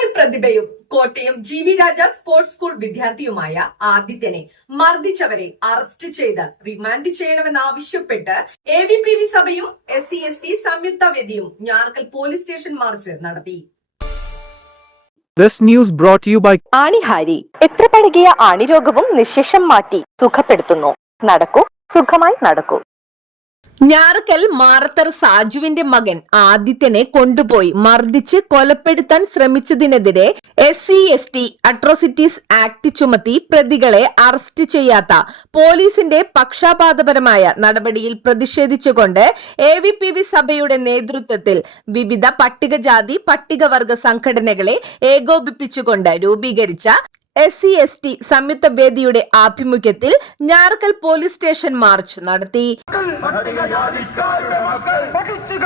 Football പ്രതിഭയും Kottayam G V Raja sports school വിദ്യാർത്ഥിയുമായ ആദിത്യനെ മർദ്ദിച്ചവരെ arrest ചെയ്ത് റിമാൻഡ് ചെയ്യണമെന്നാവശ്യപ്പെട്ട് എ വി പി വി സഭയും എസ് സി എസ് ടി സംയുക്ത വേദിയും ഞാർക്കൽ പോലീസ് സ്റ്റേഷൻ മാർച്ച് നടത്തി. This news brought to you by ആണിഹാരി. എത്ര പഴകിയ ആണിരോഗവും നിശേഷം മാറ്റി സുഖപ്പെടുത്തുന്നു. നടക്കൂ സുഖമായി നടക്കൂ. ഞാറക്കൽ മാറത്തർ സാജുവിന്റെ മകൻ ആദിത്യനെ കൊണ്ടുപോയി മർദ്ദിച്ച് കൊലപ്പെടുത്താൻ ശ്രമിച്ചതിനെതിരെ S C S T atrocities act ചുമത്തി പ്രതികളെ അറസ്റ്റ് ചെയ്യാത്ത പോലീസിന്റെ പക്ഷപാതപരമായ നടപടിയിൽ പ്രതിഷേധിച്ചുകൊണ്ട് എ വി പി വി സഭയുടെ നേതൃത്വത്തിൽ വിവിധ പട്ടികജാതി പട്ടികവർഗ സംഘടനകളെ ഏകോപിപ്പിച്ചുകൊണ്ട് രൂപീകരിച്ച എസ് സി എസ് ടി സംയുക്ത വേദിയുടെ ആഭിമുഖ്യത്തിൽ ഞാറക്കൽ പോലീസ് സ്റ്റേഷൻ മാർച്ച് നടത്തി. മക്കൾ പഠിച്ചു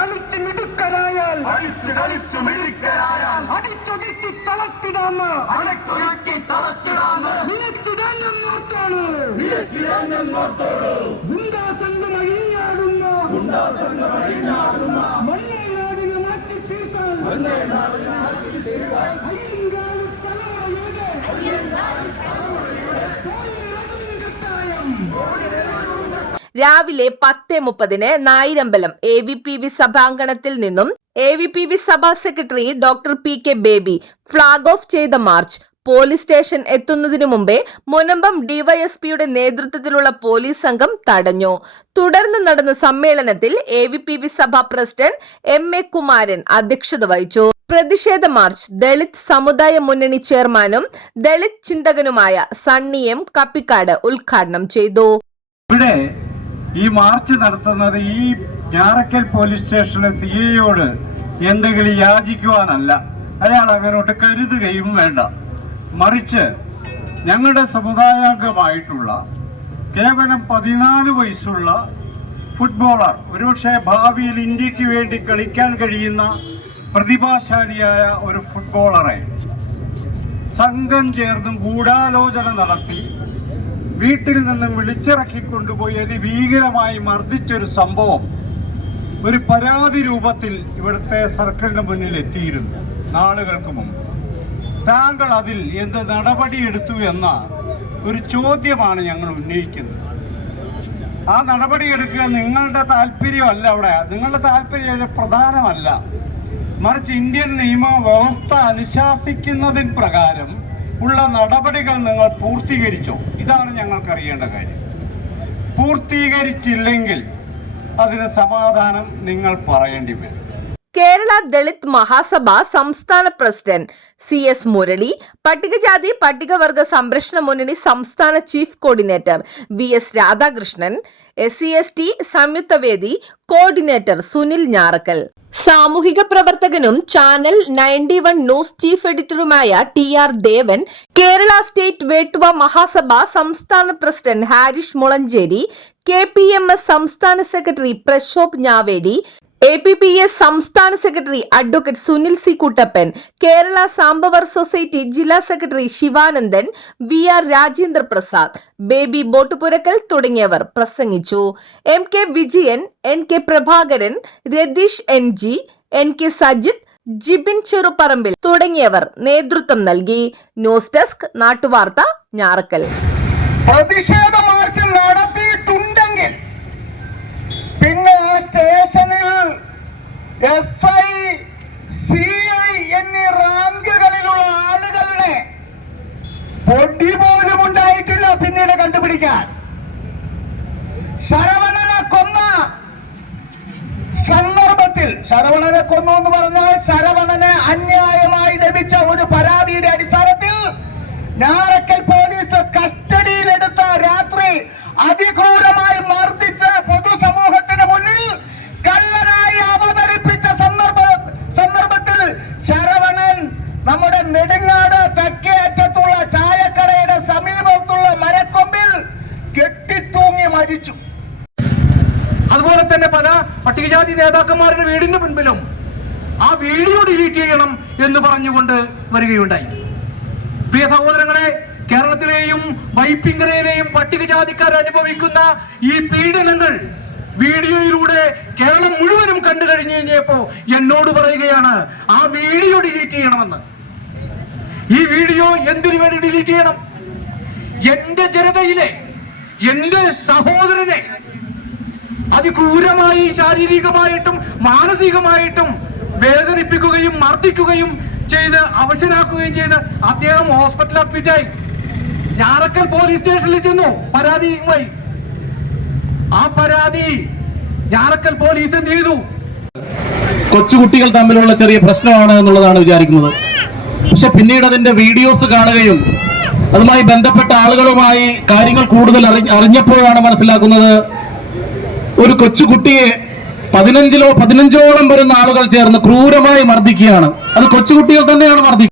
രാവിലെ പത്ത് മുപ്പതിന് Nayarambalam A V P V സഭാങ്കണത്തിൽ നിന്നും എ വി പി വി സഭാ secretary doctor P K Baby flag off ചെയ്ത മാർച്ച് പോലീസ് സ്റ്റേഷൻ എത്തുന്നതിനു മുമ്പേ മുനമ്പം ഡിവൈഎസ്പിയുടെ നേതൃത്വത്തിലുള്ള പോലീസ് സംഘം തടഞ്ഞു. തുടർന്ന് നടന്ന സമ്മേളനത്തിൽ A V P V Sabha president M A Kumaran അധ്യക്ഷത വഹിച്ചു. പ്രതിഷേധ മാർച്ച് ദളിത് സമുദായ മുന്നണി ചെയർമാനും ദളിത് ചിന്തകനുമായ സണ്ണി എം കപ്പിക്കാട് ഉദ്ഘാടനം ചെയ്തു. ഈ മാർച്ച് നടത്തുന്നത് ഈ ഞാറക്കൽ പോലീസ് സ്റ്റേഷനിലെ സി ഐയോട് എന്തെങ്കിലും യാചിക്കുവാനല്ല. അയാൾ അങ്ങനോട്ട് കരുതുകയും വേണ്ട. മറിച്ച് ഞങ്ങളുടെ സമുദായാംഗമായിട്ടുള്ള കേവലം പതിനാല് വയസ്സുള്ള ഫുട്ബോളർ ഒരുപക്ഷെ ഭാവിയിൽ ഇന്ത്യയ്ക്ക് വേണ്ടി കളിക്കാൻ കഴിയുന്ന പ്രതിഭാശാലിയായ ഒരു ഫുട്ബോളറെ സംഘം ചേർന്നും ഗൂഢാലോചന നടത്തി വീട്ടിൽ നിന്നും വിളിച്ചിറക്കി കൊണ്ടുപോയി അതിഭീകരമായി മർദ്ദിച്ചൊരു സംഭവം ഒരു പരാതി രൂപത്തിൽ ഇവിടുത്തെ സർക്കിളിന് മുന്നിൽ എത്തിയിരുന്നു നാളുകൾക്ക് മുമ്പ്. താങ്കൾ അതിൽ എന്ത് നടപടിയെടുത്തു എന്ന ഒരു ചോദ്യമാണ് ഞങ്ങൾ ഉന്നയിക്കുന്നത്. ആ നടപടിയെടുക്കുക നിങ്ങളുടെ താല്പര്യമല്ല അവിടെ. നിങ്ങളുടെ താല്പര്യം പ്രധാനമല്ല. മറിച്ച് ഇന്ത്യൻ നിയമ വ്യവസ്ഥ അനുശാസിക്കുന്നതിൻ പ്രകാരം ഉള്ള നടപടികൾ നിങ്ങൾ പൂർത്തീകരിച്ചോ? ഇതാണ് ഞങ്ങൾക്ക് അറിയേണ്ട കാര്യം. പൂർത്തീകരിച്ചില്ലെങ്കിൽ അതിന് സമാധാനം നിങ്ങൾ പറയേണ്ടി വരും. കേരള ദളിത് മഹാസഭ സംസ്ഥാന പ്രസിഡന്റ് സി എസ് മുരളി പട്ടികജാതി പട്ടികവർഗ സംരക്ഷണ മുന്നണി സംസ്ഥാന chief coordinator V S Radhakrishnan S C S T സംയുക്ത വേദി കോർഡിനേറ്റർ സുനിൽ ഞാറക്കൽ. സാമൂഹിക പ്രവർത്തകനും channel ninety one news chief എഡിറ്ററുമായ T R Devan Kerala state Vettuva Mahasabha സംസ്ഥാന president Harish Mulanchery K P M S സംസ്ഥാന secretary Prashobh Njaveli A P P S സംസ്ഥാന secretary advocate Sunil C Kuttappan Kerala Sambavar society ജില്ലാ secretary Sivanandan V R Rajendra Prasad Baby Bottupurakkal തുടങ്ങിയവർ പ്രസംഗിച്ചു. M K Vijayan N K Prabhakaran Ratheesh N G N K Sajith Jibin Cherupparambil തുടങ്ങിയവർ നേതൃത്വം നൽകി. News desk നാട്ടുവാർത്ത ഞാറക്കൽ. പ്രതിഷേധ march സ്റ്റേഷനിൽ S I C I എന്നീ റാങ്കുകളിലുള്ള ആളുകളുടെ പൊടി പോലും ഉണ്ടായിട്ടില്ല പിന്നീട് കണ്ടുപിടിക്കാൻ. ശരവണനെ കൊന്ന സന്ദർഭത്തിൽ ശരവണനെ കൊന്നു എന്ന് പറഞ്ഞാൽ ശരവണനെ അന്യായമായി ലഭിച്ച ഒരു പരാതിയുടെ അടിസ്ഥാനത്തിൽ ഞാറക്കൽ നമ്മുടെ നെടുങ്ങാട് തെക്കേ അറ്റത്തുള്ള ചായക്കടയുടെ സമീപത്തുള്ള മരക്കൊമ്പിൽ കെട്ടിത്തൂങ്ങി മരിച്ചു. അതുപോലെ തന്നെ പല പട്ടികജാതി നേതാക്കന്മാരുടെ വീടിന്റെ മുൻപിലും ആ വീഡിയോ ഡിലീറ്റ് ചെയ്യണം എന്ന് പറഞ്ഞുകൊണ്ട് വരികയുണ്ടായി. പ്രിയ സഹോദരങ്ങളെ കേരളത്തിലെയും വൈപ്പിങ്കരയിലെയും പട്ടികജാതിക്കാർ അനുഭവിക്കുന്ന ഈ പീഡനങ്ങൾ വീഡിയോയിലൂടെ കേരളം മുഴുവനും കണ്ടു കഴിഞ്ഞു കഴിഞ്ഞപ്പോ എന്നോട് പറയുകയാണ് ആ വീഡിയോ ഡിലീറ്റ് ചെയ്യണമെന്ന്. ഈ വീഡിയോ എന്തിനു വേണ്ടി ഡിലീറ്റ് ചെയ്യണം? എന്റെ ജനതയിലെ എന്റെ സഹോദരനെ അതിക്രൂരമായി ശാരീരികമായിട്ടും മാനസികമായിട്ടും വേദനിപ്പിക്കുകയും മർദ്ദിക്കുകയും ചെയ്ത് അവശനാക്കുകയും ചെയ്ത് അദ്ദേഹം ഹോസ്പിറ്റലിൽ അഡ്മിറ്റായി ഞാറക്കൽ പോലീസ് സ്റ്റേഷനിൽ ചെന്നു. പരാതിയുമായി ആ പരാതി ഞാറക്കൽ പോലീസ് എന്ത് ചെയ്തു? കൊച്ചുകുട്ടികൾ തമ്മിലുള്ള ചെറിയ പ്രശ്നമാണ് എന്നുള്ളതാണ് വിചാരിക്കുന്നത്. പക്ഷെ പിന്നീട് അതിന്റെ വീഡിയോസ് കാണുകയും അതുമായി ബന്ധപ്പെട്ട ആളുകളുമായി കാര്യങ്ങൾ കൂടുതൽ അറി- അറിഞ്ഞപ്പോഴാണ് മനസ്സിലാക്കുന്നത് ഒരു കൊച്ചുകുട്ടിയെ പതിനഞ്ചിലോ പതിനഞ്ചോളം വരുന്ന ആളുകൾ ചേർന്ന് ക്രൂരമായി മർദ്ദിക്കുകയാണ്. അത് കൊച്ചുകുട്ടികൾ തന്നെയാണ് മർദ്ദിക്കുന്നത്.